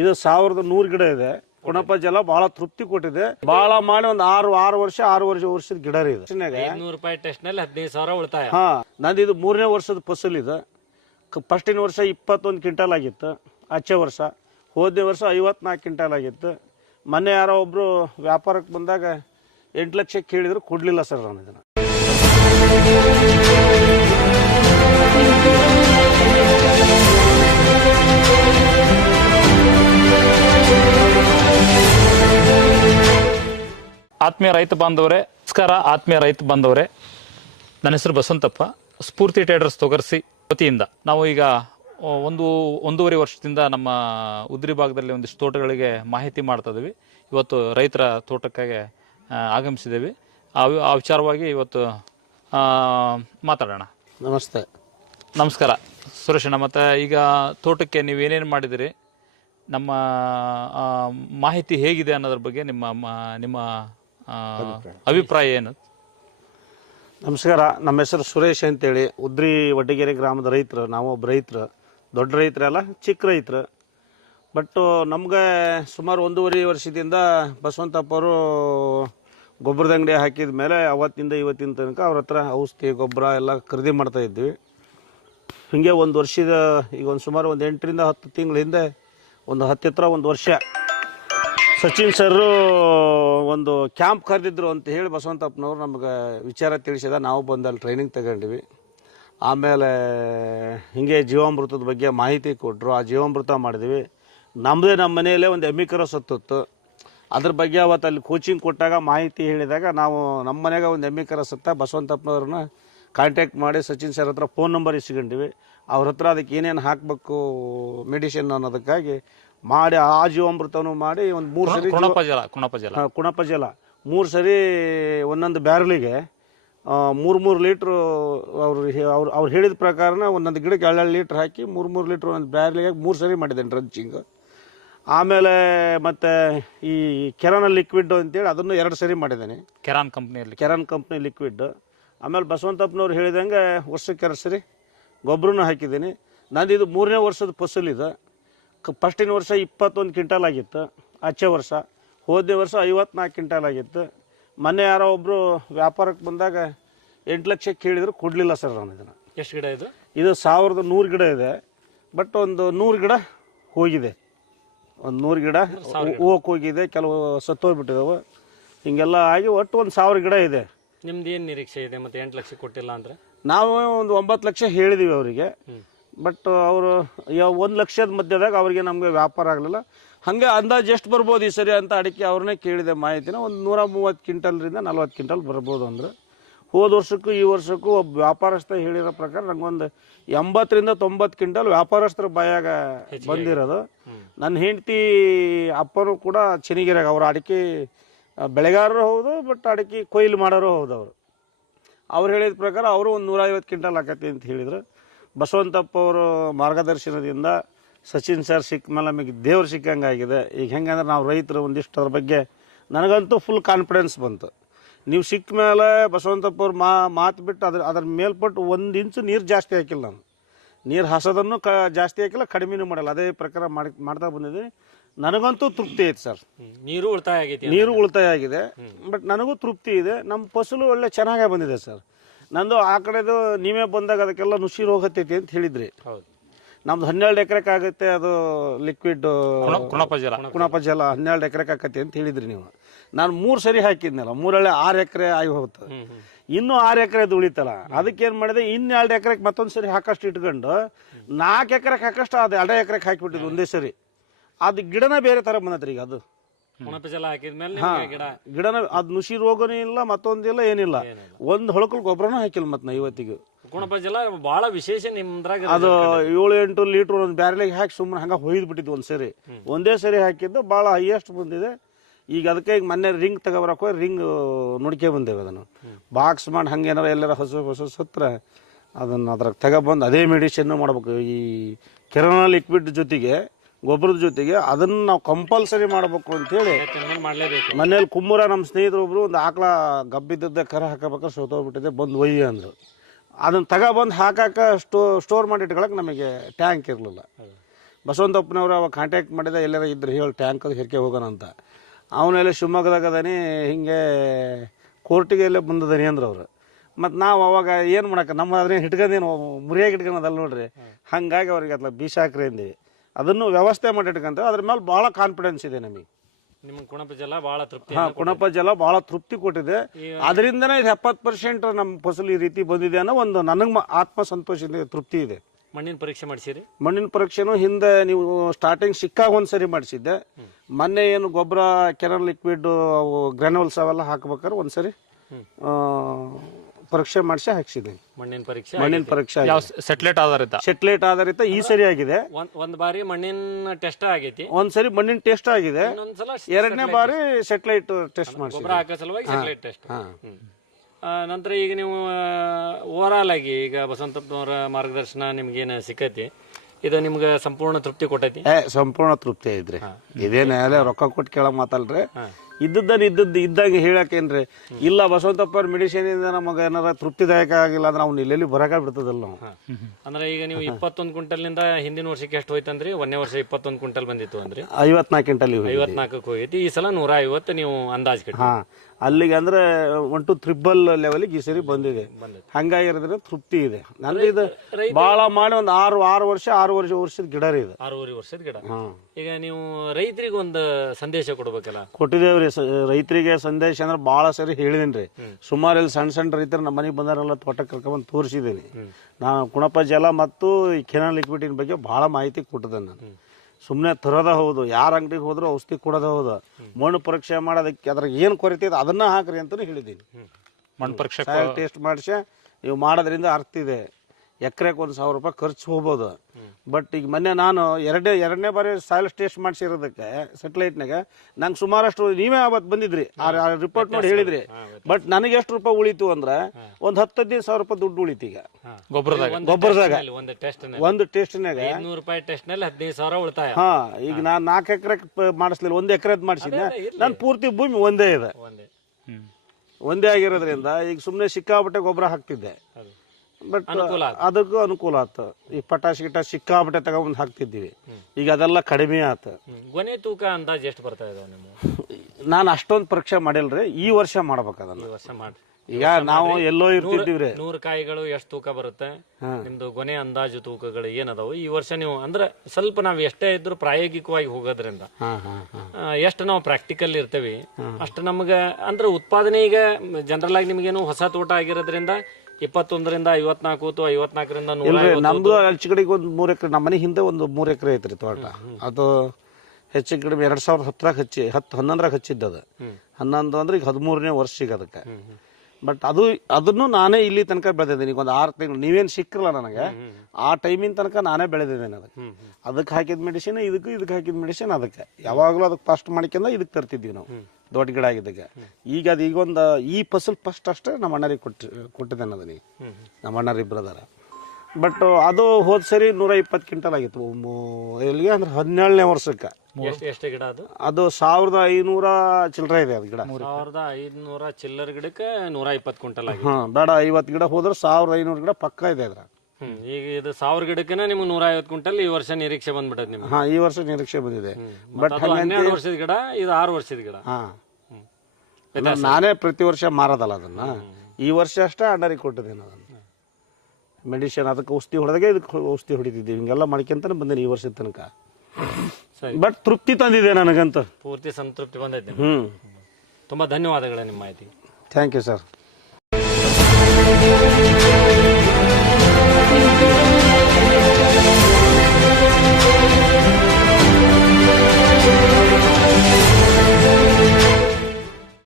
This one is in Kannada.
ಇದು 1100 ಗಿಡ ಇದೆ. ಕುಣಪ ಜಲ ಬಹಳ ತೃಪ್ತಿ ಕೊಟ್ಟಿದೆ. ಬಹಳ ಮಾಡಿ ಒಂದು 6 ವರ್ಷದ ಗಿಡ ರೀ ಇದು. ₹500 ಟೆಸ್ಟ್ ನಲ್ಲಿ 15,000 ಉಳಿತಾಯ. ಹಾ, ನಂದು ಇದು 3ನೇ ವರ್ಷದ ಫಸಲ್ ಇದೆ. ಫಸ್ಟಿನ ವರ್ಷ 21 ಕ್ವಿಂಟಲ್ ಆಗಿತ್ತು. ಆಚೆ ವರ್ಷ ಹೋದನೇ ವರ್ಷ 54 ಕ್ವಿಂಟಲ್ ಆಗಿತ್ತು. ಮೊನ್ನೆ ಯಾರೋ ಒಬ್ರು ವ್ಯಾಪಾರಕ್ಕೆ ಬಂದಾಗ 8 ಲಕ್ಷ ಕೇಳಿದ್ರು, ಕೊಡ್ಲಿಲ್ಲ ಸರ್ ನಾನು ಇದನ್ನ. ಆತ್ಮೀಯ ರೈತ ಬಾಂಧವರೇ ನಮಸ್ಕಾರ. ಆತ್ಮೀಯ ರೈತ ಬಾಂಧವರೇ, ನನ್ನ ಹೆಸರು ಬಸವಂತಪ್ಪ. ಸ್ಫೂರ್ತಿ ಟ್ರೇಡರ್ಸ್ ತೊಗರ್ಸಿ ವತಿಯಿಂದ ನಾವು ಈಗ ಒಂದೂವರೆ ವರ್ಷದಿಂದ ನಮ್ಮ ಉದ್ರಿ ಭಾಗದಲ್ಲಿ ಒಂದಿಷ್ಟು ತೋಟಗಳಿಗೆ ಮಾಹಿತಿ ಮಾಡ್ತಾ ಇದ್ದೀವಿ. ಇವತ್ತು ರೈತರ ತೋಟಕ್ಕಾಗಿ ಆಗಮಿಸಿದ್ದೇವೆ. ಆ ವಿಚಾರವಾಗಿ ಇವತ್ತು ಮಾತಾಡೋಣ. ನಮಸ್ತೆ. ನಮಸ್ಕಾರ ಸುರೇಶಣ್ಣ. ಮತ್ತು ಈಗ ತೋಟಕ್ಕೆ ನೀವು ಏನೇನು ಮಾಡಿದಿರಿ, ನಮ್ಮ ಮಾಹಿತಿ ಹೇಗಿದೆ ಅನ್ನೋದ್ರ ಬಗ್ಗೆ ನಿಮ್ಮ ಅಭಿಪ್ರಾಯ ಏನು? ನಮಸ್ಕಾರ. ನಮ್ಮ ಹೆಸರು ಸುರೇಶ್ ಅಂತೇಳಿ, ಉದ್ರಿ ವಡ್ಡಿಗೆರೆ ಗ್ರಾಮದ ರೈತರು. ನಾವು ಒಬ್ಬ ರೈತರು, ದೊಡ್ಡ ರೈತರಲ್ಲ, ಚಿಕ್ಕ ರೈತರು. ಬಟ್ ನಮ್ಗೆ ಸುಮಾರು 1.5 ವರ್ಷದಿಂದ ಬಸವಂತಪ್ಪ ಅವರು ಗೊಬ್ಬರದ ಅಂಗಡಿ ಹಾಕಿದ ಮೇಲೆ ಅವತ್ತಿಂದ ಇವತ್ತಿನ ತನಕ ಅವ್ರ ಹತ್ರ ಔಷಧಿ ಗೊಬ್ಬರ ಎಲ್ಲ ಖರೀದಿ ಮಾಡ್ತಾ ಇದ್ವಿ. ಹೀಗೆ ಒಂದು ವರ್ಷದ ಈಗ ಸುಮಾರು 8 ರಿಂದ 10 ತಿಂಗಳ ಹಿಂದೆ ಒಂದು ವರ್ಷ ಸಚಿನ್ ಸರ್ ಒಂದು ಕ್ಯಾಂಪ್ ಕರೆದಿದ್ರು ಅಂತ ಹೇಳಿ ಬಸವಂತಪ್ಪನವ್ರು ನಮ್ಗೆ ವಿಚಾರ ತಿಳಿಸಿದ. ನಾವು ಬಂದಲ್ಲಿ ಟ್ರೈನಿಂಗ್ ತಗೊಂಡಿವಿ. ಆಮೇಲೆ ಹೀಗೆ ಜೀವಾಮೃತದ ಬಗ್ಗೆ ಮಾಹಿತಿ ಕೊಟ್ಟರು. ಆ ಜೀವಾಮೃತ ಮಾಡಿದ್ವಿ. ನಮ್ಮ ಮನೆಯಲ್ಲೇ ಒಂದು ಎಮ್ಮಿಕರ ಸತ್ತಿತ್ತು. ಅದ್ರ ಬಗ್ಗೆ ಅವತ್ತು ಅಲ್ಲಿ ಕೋಚಿಂಗ್ ಕೊಟ್ಟಾಗ ಮಾಹಿತಿ ಹೇಳಿದಾಗ ನಾವು ನಮ್ಮ ಮನೆಗೆ ಒಂದು ಎಮ್ಮಿಕರ ಸತ್ತ ಬಸವಂತಪ್ಪನವ್ರನ್ನ ಕಾಂಟ್ಯಾಕ್ಟ್ ಮಾಡಿ ಸಚಿನ್ ಸರ್ ಹತ್ರ ಫೋನ್ ನಂಬರ್ ಇಸ್ಕೊಂಡಿವಿ. ಅವ್ರ ಹತ್ರ ಅದಕ್ಕೆ ಏನೇನು ಹಾಕಬೇಕು ಮೆಡಿಸಿನ್ ಅನ್ನೋದಕ್ಕಾಗಿ ಮಾಡಿ ಆ ಜೀವಾಮೃತನೂ ಮಾಡಿ ಒಂದು 3 ಸರಿ ಕುಣಪ ಜಲ 3 ಸರಿ ಒಂದೊಂದು ಬ್ಯಾರಲಿಗೆ 3 ಲೀಟ್ರು ಅವ್ರು ಹೇಳಿದ ಪ್ರಕಾರನ ಒಂದೊಂದು ಗಿಡಕ್ಕೆ 2 ಲೀಟ್ರ್ ಹಾಕಿ 3 ಲೀಟ್ರ್ ಒಂದೊಂದು ಬ್ಯಾರಲಿಗೆ 3 ಸರಿ ಮಾಡಿದ್ದೇನೆ ಡ್ರಂಚಿಂಗ್. ಆಮೇಲೆ ಮತ್ತೆ ಈ ಕೆರಾನ್ ಲಿಕ್ವಿಡ್ ಅಂತೇಳಿ ಅದನ್ನು 2 ಸರಿ ಮಾಡಿದ್ದೇನೆ. Keran company liquid. ಆಮೇಲೆ ಬಸವಂತಪ್ಪನವ್ರು ಹೇಳಿದಂಗೆ ವರ್ಷಕ್ಕೆ 2 ಸರಿ ಗೊಬ್ಬರನೂ ಹಾಕಿದ್ದೀನಿ. ನಂದು ಇದು 3ನೇ ವರ್ಷದ ಫಸಲ್ ಇದೆ. ಫಸ್ಟಿನ ವರ್ಷ 21 ಕ್ವಿಂಟಲ್ ಆಗಿತ್ತು. ಆಚೆ ವರ್ಷ ಹೋದನೇ ವರ್ಷ 54 ಕ್ವಿಂಟಲ್ ಆಗಿತ್ತು. ಮೊನ್ನೆ ಯಾರೋ ಒಬ್ಬರು ವ್ಯಾಪಾರಕ್ಕೆ ಬಂದಾಗ 8 ಲಕ್ಷ ಕೇಳಿದ್ರು, ಕೊಡಲಿಲ್ಲ ಸರ್ ನಾನು ಇದನ್ನು. ಎಷ್ಟು ಗಿಡ ಇದು? ಇದು 1100 ಗಿಡ ಇದೆ. ಬಟ್ ಒಂದು 100 ಗಿಡ ಹೋಗಿದೆ. ಒಂದು 100 ಗಿಡ ಹೋಗಕ್ಕೆ ಹೋಗಿದೆ, ಕೆಲವು ಸತ್ತೋಗ್ಬಿಟ್ಟಿದ್ದಾವೆ. ಹಿಂಗೆಲ್ಲ ಆಗಿ ಒಟ್ಟು ಒಂದು 1000 ಗಿಡ ಇದೆ. ನಿಮ್ದು ಏನು ನಿರೀಕ್ಷೆ ಇದೆ? ಮತ್ತೆ 8 ಲಕ್ಷ ಕೊಟ್ಟಿಲ್ಲ ಅಂದರೆ ನಾವು ಒಂದು 9 ಲಕ್ಷ ಹೇಳಿದೀವಿ ಅವರಿಗೆ. ಬಟ್ ಅವರು 1 ಲಕ್ಷದ ಮಧ್ಯದಾಗ ಅವ್ರಿಗೆ ನಮಗೆ ವ್ಯಾಪಾರ ಆಗಲಿಲ್ಲ. ಹಾಗೆ ಅಂದಾಜು ಎಷ್ಟು ಬರ್ಬೋದು ಈ ಸರಿ ಅಂತ ಅಡಿಕೆ ಅವ್ರನ್ನೇ ಕೇಳಿದೆ ಮಾಹಿತಿನ. ಒಂದು 130 ಕ್ವಿಂಟಲ್ರಿಂದ 40 ಕ್ವಿಂಟಲ್ ಬರ್ಬೋದು ಅಂದ್ರೆ. ಹೋದ ವರ್ಷಕ್ಕೂ ಈ ವರ್ಷಕ್ಕೂ ಒಬ್ಬ ವ್ಯಾಪಾರಸ್ಥ ಹೇಳಿರೋ ಪ್ರಕಾರ ನಂಗೊಂದು 80 ರಿಂದ 90 ಕ್ವಿಂಟಲ್ ವ್ಯಾಪಾರಸ್ಥರ ಬಾಯಾಗ ಬಂದಿರೋದು. ನನ್ನ ಹೆಂಡತಿ ಅಪ್ಪನೂ ಕೂಡ ಚೆನ್ನಗಿರಾಗ, ಅವರು ಅಡಿಕೆ ಬೆಳೆಗಾರರು ಹೌದು, ಬಟ್ ಅಡಿಕೆ ಕೊಯ್ಲು ಮಾಡೋರು ಹೌದು. ಅವ್ರು ಹೇಳಿದ ಪ್ರಕಾರ ಅವರು ಒಂದು 150 ಕ್ವಿಂಟಲ್ ಆಕತಿ ಅಂತ ಹೇಳಿದ್ರು. ಬಸವಂತಪ್ಪ ಅವರು ಮಾರ್ಗದರ್ಶನದಿಂದ ಸಚಿನ್ ಸರ್ ಸಿಕ್ಕ ಮೇಲೆ ನಮಗೆ ದೇವ್ರು ಸಿಕ್ಕಂಗಾಗಿದೆ. ಈಗ ಹೆಂಗಂದ್ರೆ ನಾವು ರೈತರು ಒಂದಿಷ್ಟು ಅದ್ರ ಬಗ್ಗೆ ನನಗಂತೂ ಫುಲ್ ಕಾನ್ಫಿಡೆನ್ಸ್ ಬಂತು. ನೀವು ಸಿಕ್ಕ ಮೇಲೆ ಬಸವಂತಪ್ಪ ಅವ್ರು ಮಾತು ಬಿಟ್ಟು ಅದ್ರ ಮೇಲ್ಪಟ್ಟು 1 ಇಂಚು ನೀರು ಜಾಸ್ತಿ ಹಾಕಿಲ್ಲ. ನಾನು ನೀರು ಹಾಸೋದನ್ನು ಜಾಸ್ತಿ ಹಾಕಿಲ್ಲ, ಕಡಿಮೆನೂ ಮಾಡಲ್ಲ. ಅದೇ ಪ್ರಕಾರ ಮಾಡ್ತಾ ಬಂದಿದ್ದೀನಿ. ನನಗಂತೂ ತೃಪ್ತಿ ಐತೆ ಸರ್. ನೀರು ಉಳಿತಾಯ ಆಗಿದೆ. ಬಟ್ ನನಗೂ ತೃಪ್ತಿ ಇದೆ. ನಮ್ಮ ಫಸಲು ಒಳ್ಳೆ ಚೆನ್ನಾಗೇ ಬಂದಿದೆ ಸರ್. ನಂದು ಆ ಕಡೆದು ನೀವೇ ಬಂದಾಗ ಅದಕ್ಕೆಲ್ಲ ನುಸಿ ರೋಗ ಹತ್ತೈತಿ ಅಂತ ಹೇಳಿದ್ರಿ. ನಮ್ದು 12 ಎಕರೆಗೆ ಆಗುತ್ತೆ ಅದು ಲಿಕ್ವಿಡ್ ಕುಣಪ ಜಲ 12 ಎಕರೆಗೆ ಆಕತಿ ಅಂತ ಹೇಳಿದ್ರಿ ನೀವು. ನಾನು 3 ಸರಿ ಹಾಕಿದ್ನಲ್ಲ, 3 6 ಎಕರೆ ಆಗಿ ಹೋಗುತ್ತೆ. ಇನ್ನೂ 6 ಎಕರೆದು ಉಳಿತಲ್ಲ. ಅದಕ್ಕೇನು ಮಾಡಿದೆ, ಇನ್ನು 2 ಎಕರೆಗೆ ಮತ್ತೊಂದು ಸರಿ ಹಾಕಷ್ಟು ಇಟ್ಕೊಂಡು 4 ಎಕರೆಗೆ ಹಾಕಷ್ಟು ಅದು 2 ಎಕರೆಗೆ ಹಾಕಿಬಿಟ್ಟಿದ್ದು ಒಂದೇ ಸರಿ. ಅದು ಗಿಡನ ಬೇರೆ ಥರ ಬಂದತ್ರಿ. ಈಗ ಅದು ಗಿಡನ ಅದು ನುಸಿ ರೋಗನೂ ಇಲ್ಲ, ಮತ್ತೊಂದಿಲ್ಲ, ಏನಿಲ್ಲ. ಒಂದು ಹೊಳಕಲ್ ಗೊಬ್ಬರನೂ ಹಾಕಿಲ್ಲ ಮತ್ತೆ ನಾ ಇವತ್ತಿಗೆ. ಬಹಳ ವಿಶೇಷ ನಿಮ್ದ್ರಾಗ ಅದು 7-8 ಲೀಟರ್ ಒಂದು ಬ್ಯಾರಲಿಗೆ ಹಾಕಿ ಸುಮ್ಮನೆ ಹಂಗೆ ಹೊಯ್ದು ಬಿಟ್ಟಿದ್ದು ಒಂದೇ ಸರಿ ಹಾಕಿದ್ದು. ಭಾಳ ಹೈಯೆಸ್ಟ್ ಬಂದಿದೆ. ಈಗ ಅದಕ್ಕೆ ಈಗ ಮೊನ್ನೆ ರಿಂಗ್ ತಗೊಬರಕ್ಕೆ ಹೋಗಿ ರಿಂಗ್ ನೋಡ್ಕೆ ಬಂದೇವೆ. ಅದನ್ನು ಬಾಕ್ಸ್ ಮಾಡಿ ಹಂಗೆ ಏನಾರ ಎಲ್ಲಾರ ಹೊಸ ಸತ್ರ ಅದನ್ನು ಅದ್ರಾಗ ತಗೊಬಂದು ಅದೇ ಮೆಡಿಸಿನ್ ಮಾಡ್ಬೇಕು. ಈ ಕೆರಾನ್ ಲಿಕ್ವಿಡ್ ಜೊತೆಗೆ ಗೊಬ್ಬರದ ಜೊತೆಗೆ ಅದನ್ನು ನಾವು ಕಂಪಲ್ಸರಿ ಮಾಡಬೇಕು ಅಂತೇಳಿ ಮನೇಲಿ ಕುಮ್ಮೂರ ನಮ್ಮ ಸ್ನೇಹಿತರು ಒಬ್ರು ಒಂದು ಆಕಳ ಗಬ್ಬಿದ್ದದ್ದೇ ಕರ ಹಾಕಬೇಕಾದ್ರೆ ಸೋತೋಗ್ಬಿಟ್ಟಿದೆ, ಬಂದು ಒಯ್ಯಿ ಅಂದರು. ಅದನ್ನು ತಗೊಬಂದು ಹಾಕಾಕ ಸ್ಟೋರ್ ಮಾಡಿ ಇಟ್ಕೊಳಕ್ಕೆ ನಮಗೆ ಟ್ಯಾಂಕ್ ಇರಲಿಲ್ಲ. ಬಸವಂತಪ್ಪನವ್ರು ಅವಾಗ ಕಾಂಟ್ಯಾಕ್ಟ್ ಮಾಡಿದ ಎಲ್ಲಾರ ಇದ್ರೆ ಹೇಳಿ ಟ್ಯಾಂಕ್ ಹೆರ್ಕೆ ಹೋಗೋಣ ಅಂತ. ಅವನೆಲ್ಲ ಶಿವಮೊಗ್ಗದಾಗ ಅದಾನೆ, ಹಿಂಗೆ ಕೋರ್ಟಿಗೆ ಎಲ್ಲ ಬಂದದನಿ ಅಂದ್ರೆ ಅವ್ರು. ಮತ್ತು ನಾವು ಅವಾಗ ಏನು ಮಾಡಕ್ಕೆ ನಮ್ಮ ಅದನ್ನ ಹಿಡ್ಕೊಂಡೇನು ಮುರಿಯಾಗಿ ಹಿಡ್ಕೊಳೋದಲ್ಲ ನೋಡ್ರಿ. ಹಾಗಾಗಿ ಅವ್ರಿಗೆ ಅದ್ಲ ಬೀಸಾಕ್ರಿ ಅಂದೀವಿ. ಅದನ್ನು ವ್ಯವಸ್ಥೆ ಮಾಡಿ ಇಟ್ಕೊಂತ ಅದ್ರ ಮೇಲೆ ಭಾಳ ಕಾನ್ಫಿಡೆನ್ಸ್ ಇದೆ ನಮಗೆ. ನಿಮ್ಗೆ ಕುಣಪ ಜಲ ಭಾಳ ತೃಪ್ತಿ. ಹಾಂ, ಕುಣಪ ಜಲ ಭಾಳ ತೃಪ್ತಿ ಕೊಟ್ಟಿದೆ. ಅದರಿಂದನೇ ಇದು 70% ನಮ್ಮ ಫಸಲು ಈ ರೀತಿ ಬಂದಿದೆ ಅನ್ನೋ ಒಂದು ನನಗೆ ಆತ್ಮ ಸಂತೋಷ ಇದೆ, ತೃಪ್ತಿ ಇದೆ. ಮಣ್ಣಿನ ಪರೀಕ್ಷೆ ಮಾಡಿಸಿರಿ? ಮಣ್ಣಿನ ಪರೀಕ್ಷೆನೂ ಹಿಂದೆ ನೀವು ಸ್ಟಾರ್ಟಿಂಗ್ ಸಿಕ್ಕಾಗ ಒಂದ್ಸರಿ ಮಾಡಿಸಿದ್ದೆ. ಮೊನ್ನೆ ಏನು ಗೊಬ್ಬರ ಕೆನಲ್ ಲಿಕ್ವಿಡ್ ಗ್ರಾನ್ಯೂಲ್ಸ್ ಅವೆಲ್ಲ ಹಾಕ್ಬೇಕಾದ್ರೆ ಒಂದ್ಸರಿ ಪರೀಕ್ಷೆ ಮಾಡಿಸಿ ಹಾಕ್ಸಿದ್ದೀನಿ. ಮಣ್ಣಿನ ಪರೀಕ್ಷೆ ಯಾವ ಸೆಟ್ಲೈಟ್ ಆಧಾರಿತ? ಸೆಟ್ಲೈಟ್ ಆಧಾರಿತ ಈ ಸರಿ ಆಗಿದೆ. ಒಂದ್ ಬಾರಿ ಮಣ್ಣಿನ ಟೆಸ್ಟ್ ಆಗೈತಿ, ಒಂದ್ಸರಿ ಮಣ್ಣಿನ ಟೆಸ್ಟ್ ಆಗಿದೆ, ಇನ್ನೊಂದ್ಸಲ ಎರಡನೇ ಬಾರಿ ಸೆಟ್ಲೈಟ್ ಟೆಸ್ಟ್ ಮಾಡಿಸಿ. ಗೊಬ್ಬರ ಹಾಕೋ ಸಲುವಾಗಿ ಸ್ಯಾಟಲೈಟ್ ಟೆಸ್ಟ್. ನಂತರ ಈಗ ನೀವು ಓವರ್ ಆಲ್ ಆಗಿ ಈಗ ಬಸವಂತಪ್ಪನವರ ಮಾರ್ಗದರ್ಶನ ನಿಮ್ಗೇನು ಸಿಕ್ಕೈತಿ, ಇದು ನಿಮ್ಗೆ ಸಂಪೂರ್ಣ ತೃಪ್ತಿ ಕೊಟ್ಟೈತಿ? ಸಂಪೂರ್ಣ ತೃಪ್ತಿ ಐತ್ರಿ. ಇದೇನೇ ರೊಕ್ಕ ಕೊಟ್ಟು ಕೇಳೋ ಮಾತಲ್ರಿ. ಇದ್ದಂಗೆ ಹೇಳಕ್ಕೇನ್ರಿ. ಇಲ್ಲ ಬಸವಂತಪ್ಪ ಮೆಡಿಸಿನ್ ಇಂದ ನಮಗೆ ಏನಾರ ತೃಪ್ತಿದಾಯಕ ಆಗಿಲ್ಲ ಅಂದ್ರೆ ಅವ್ನು ಇಲ್ಲೆಲ್ಲಿ ಬರಕ ಬಿಡ್ತದಲ್ಲ ನಾವು. ಅಂದ್ರೆ ಈಗ ನೀವು 21 ಕ್ವಿಂಟಲ್ ನಿಂದ ಹಿಂದಿನ ವರ್ಷಕ್ಕೆ ಎಷ್ಟು ಹೋಯ್ತಂದ್ರಿ? ಒಂದನೇ ವರ್ಷ 21 ಕ್ವಿಂಟಲ್ ಬಂದಿತ್ತು ಅಂದ್ರೆ 54 ಕ್ವಿಂಟಲ್ 54ಕ್ಕೆ ಹೋಗೈತಿ. ಈ ಸಲ 150 ನೀವು ಅಂದಾಜ್ ಕಟ್ಟಿ. ಹಾ, ಅಲ್ಲಿಗೆ ಅಂದ್ರೆ 1 to 3 ಲೆವೆಲ್ಗೆ ಈ ಸರಿ ಬಂದಿದೆ. ಹಂಗಾಗಿರೋದ್ರೆ ತೃಪ್ತಿ ಇದೆ. ನಂದು ಇದು ಬಹಳ ಮಾಡಿ ಒಂದು 6 ವರ್ಷದ ಗಿಡ ರೀ ಇದು. 6.5 ವರ್ಷದ ಗಿಡ. ಈಗ ನೀವು ರೈತರಿಗೆ ಒಂದು ಸಂದೇಶ ಕೊಡ್ಬೇಕಲ್ಲ? ಕೊಟ್ಟಿದ್ದೇವ್ರಿ. ರೈತರಿಗೆ ಸಂದೇಶ ಅಂದ್ರೆ ಬಹಳ ಸರಿ ಹೇಳಿದೀನಿ. ಸುಮಾರು ಇಲ್ಲಿ ಸಣ್ಣ ರೈತರು ನಮ್ಮ ಮನೆಗೆ ಬಂದಾರೆಲ್ಲ ತೋಟಕ್ಕೆ ಕರ್ಕೊಂಡ್ ತೋರಿಸಿದ್ದೀನಿ. ನಾನು ಕುಣಪ ಜಲ ಮತ್ತು ಈ ಕೆನಾಲ್ ಲಿಕ್ವಿಡಿನ ಬಗ್ಗೆ ಬಹಳ ಮಾಹಿತಿ ಕೊಟ್ಟಿದ್ದೇನೆ. ನಾನು ಸುಮ್ಮನೆ ತರೋದ ಹೌದು, ಯಾರ ಅಂಗಡಿಗೆ ಹೋದ್ರು ಔಷಧಿ ಕೊಡೋದ ಹೌದು, ಮಣ್ಣು ಪರೀಕ್ಷೆ ಮಾಡೋದಕ್ಕೆ ಅದ್ರಾಗ ಏನು ಕೊರತೆ ಇದೆ ಅದನ್ನ ಹಾಕ್ರಿ ಅಂತಲೂ ಹೇಳಿದ್ದೀನಿ. ಮಣ್ಣು ಪರೀಕ್ಷೆ ಟೆಸ್ಟ್ ಮಾಡಿಸಿ ನೀವು ಮಾಡೋದ್ರಿಂದ ಅರ್ಥ ಇದೆ. ಎಕರೆಗೆ 1,000 ರೂಪಾಯಿ ಖರ್ಚು ಹೋಗ್ಬೋದು. ಬಟ್ ಈಗ ಮೊನ್ನೆ ನಾನು ಎರಡನೇ ಬಾರಿ ಸಾಯಿಲ್ ಟೆಸ್ಟ್ ಮಾಡಿಸಿರೋದಕ್ಕೆ ಸೆಟಲೈಟ್ನಾಗ ನಂಗೆ ಸುಮಾರಷ್ಟು ನೀವೇ ಅವತ್ತು ಬಂದಿದ್ರಿ, ಆ ರಿಪೋರ್ಟ್ ನೋಡಿ ಹೇಳಿದ್ರಿ. ಬಟ್ ನನಗೆ ಎಷ್ಟು ರೂಪಾಯಿ ಉಳಿತು ಅಂದ್ರೆ ಒಂದು 10-15 ರೂಪಾಯಿ ದುಡ್ಡು ಉಳಿತು. ಈಗ ಗೊಬ್ಬರದಾಗ ಒಂದು ಟೆಸ್ಟ್ನಾಗ 500 ರೂಪಾಯಿ ಟೆಸ್ಟ್ ನಲ್ಲಿ 15,000 ಉಳಿತಾಯ. ಹಾ, ಈಗ ನಾನು 4 ಎಕರೆ ಮಾಡಿಸ್ಲಿಲ್ಲ, 1 ಎಕರೆದ್ ಮಾಡಿಸಿದ್ದೆ. ನಾನು ಪೂರ್ತಿ ಭೂಮಿ ಒಂದೇ ಇದೆ, ಒಂದೇ ಆಗಿರೋದ್ರಿಂದ ಈಗ ಸುಮ್ಮನೆ ಸಿಕ್ಕಾಬಿಟ್ಟೆ ಗೊಬ್ಬರ ಹಾಕ್ತಿದ್ದೆ. ಬಟ್ ಅದಕ್ಕೂ ಅನುಕೂಲ ಆಯ್ತು. ಈ ಪಟಾಶ್ ಸಿಕ್ಕಾಬಿಟ್ಟೆ ತಗೊಂಡ್ ಹಾಕ್ತಿದ್ದೀವಿ. ಈಗ ಅದೆಲ್ಲ ಕಡಿಮೆ ಆಯ್ತು. ಗೊನೆ ತೂಕ ಅಂದಾಜ್ ಎಷ್ಟು ಬರ್ತಾ ಇದಾವೆ ನಿಮ್ಮ? ನಾನು ಅಷ್ಟೊಂದು ಪರೀಕ್ಷೆ ಮಾಡಿಲ್ರಿ. ಈ ವರ್ಷ ಮಾಡ್ಬೇಕು ಅದನ್ನ. ಈ ವರ್ಷ ಮಾಡಿ. ಈಗ ನಾವು ಎಲ್ಲೋ ಇರ್ತಿದ್ದೀವ್ರಿ. 100 ಕಾಯಿಗಳು ಎಷ್ಟು ತೂಕ ಬರುತ್ತೆ ನಿಮ್ದು ಗೊನೆ ಅಂದಾಜು ತೂಕಗಳು ಏನದಾವು ಈ ವರ್ಷ? ನೀವು ಅಂದ್ರೆ ಸ್ವಲ್ಪ ನಾವ್ ಎಷ್ಟೇ ಇದ್ರು ಪ್ರಾಯೋಗಿಕವಾಗಿ ಹೋಗೋದ್ರಿಂದ ಎಷ್ಟು ನಾವು ಪ್ರಾಕ್ಟಿಕಲ್ ಇರ್ತೇವಿ ಅಷ್ಟು ನಮ್ಗೆ ಅಂದ್ರೆ ಉತ್ಪಾದನೆ. ಈಗ ಜನರಲ್ ಆಗಿ ನಿಮ್ಗೇನು ಹೊಸ ತೋಟ ಆಗಿರೋದ್ರಿಂದ 21ರಿಂದ 54 54ರಿಂದ 100. ನಮ್ದು ಹೆಚ್ಚು ಕಡೆಗೆ ಒಂದು 3 ಎಕರೆ, ನಮ್ಮ ಮನೆ ಹಿಂದೆ ಒಂದು 3 ಎಕರೆ ಐತ್ರಿ ತೋಟ. ಅದು ಹೆಚ್ಚು ಕಡಿಮೆ 2010 11 ಹಚ್ಚಿದ್ದು. ಅದು 11 ಅಂದ್ರೆ ಈಗ 13ನೇ ವರ್ಷ ಈಗ ಅದಕ್ಕೆ. ಬಟ್ ಅದನ್ನು ನಾನೇ ಇಲ್ಲಿ ತನಕ ಬೆಳೆದಿದ್ದೀನಿ. ಈಗ ಒಂದು 6 ತಿಂಗಳು ನೀವೇನು ಸಿಕ್ಕಿರಲ್ಲ ನನಗೆ, ಆ ಟೈಮಿನ ತನಕ ನಾನೇ ಬೆಳೆದಿದ್ದೇನೆ. ಅದಕ್ಕೆ ಹಾಕಿದ ಮೆಡಿಸಿನ್ ಇದಕ್ಕೆ ಹಾಕಿದ ಮೆಡಿಸಿನ್ ಅದಕ್ಕೆ ಯಾವಾಗಲೂ ಅದಕ್ಕೆ ಫಸ್ಟ್ ಮಾಡ್ಕೊಂಡ ಇದಕ್ಕೆ ತರ್ತಿದ್ವಿ ನಾವು ದೊಡ್ಡ ಗಿಡ ಆಗಿದ್ದಾಗ. ಈಗ ಅದು ಈಗೊಂದು ಈ ಫಸಲ್ ಫಸ್ಟ್ ಅಷ್ಟೇ ನಮ್ಮ ಅಣ್ಣರಿಗೆ ಕೊಟ್ಟಿದ್ದೇನೆ ಅದನ್ನ. ನಮ್ಮ ಅಣ್ಣರು ಇಬ್ಬರು ಅದಾರ. ಬಟ್ ಅದು ಹೋದ್ ಸರಿ 120 ಕ್ವಿಂಟಲ್ ಆಗಿತ್ತು. ಎಲ್ಲಿಗೆ ಅಂದ್ರೆ 17ನೇ ವರ್ಷಕ್ಕೆ. ಎಷ್ಟು ಗಿಡ ಅದು? ಅದು 1500 ಚಿಲ್ಲರೆ ಇದೆ. ಅದು ಗಿಡ 1500 ಚಿಲ್ಲರ್ ಗಿಡಕ್ಕೆ 120 ಕ್ವಿಂಟಲ್ ಆಗಿದೆ. ಬೇಡ 50 ಗಿಡ ಹೋದ್ರೆ 1500 ಗಿಡ ಪಕ್ಕ ಇದೆ ಅದ್ರ. ಈಗ ಇದು 1000 ಗಿಡಕ್ಕೆ ನಿಮ್ಗೆ 150 ಕ್ವಿಂಟಲ್ ಈ ವರ್ಷ ನಿರೀಕ್ಷೆ ಬಂದ್ಬಿಟ್ಟದ ನಿಮ್ಗೆ? ಈ ವರ್ಷ ನಿರೀಕ್ಷೆ ಬಂದಿದೆ. ಬಟ್ 12 ವರ್ಷದ ಗಿಡ, ಇದು 6 ವರ್ಷದ ಗಿಡ. ನಾನೇ ಪ್ರತಿ ವರ್ಷ ಮಾರೋದಲ್ಲ ಅದನ್ನ. ಈ ವರ್ಷ ಅಷ್ಟೇ ಅಣ್ಣರಿಗೆ ಕೊಟ್ಟಿದ್ದೇನೆ ಅದನ್ನ. ಮೆಡಿಸಿನ್ ಅದಕ್ಕೆ ಔಷಧಿ ಹೊಡೆದಾಗೆ ಇದಕ್ಕೆ ಔಷಧಿ ಹೊಡಿತಿದ್ದೀವಿ. ಹಿಂಗೆಲ್ಲ ಮಾಡ್ಕೊಂತಾನೆ ಬಂದೇನೆ ಈ ವರ್ಷದ ತನಕ. ಬಟ್ ತೃಪ್ತಿ ತಂದಿದೆ ನನಗಂತ. ಪೂರ್ತಿ ಸಂತೃಪ್ತಿ ಬಂದೈತೆ. ತುಂಬಾ ಧನ್ಯವಾದಗಳು ನಿಮ್ಮ ಮಾಹಿತಿ. Thank you sir.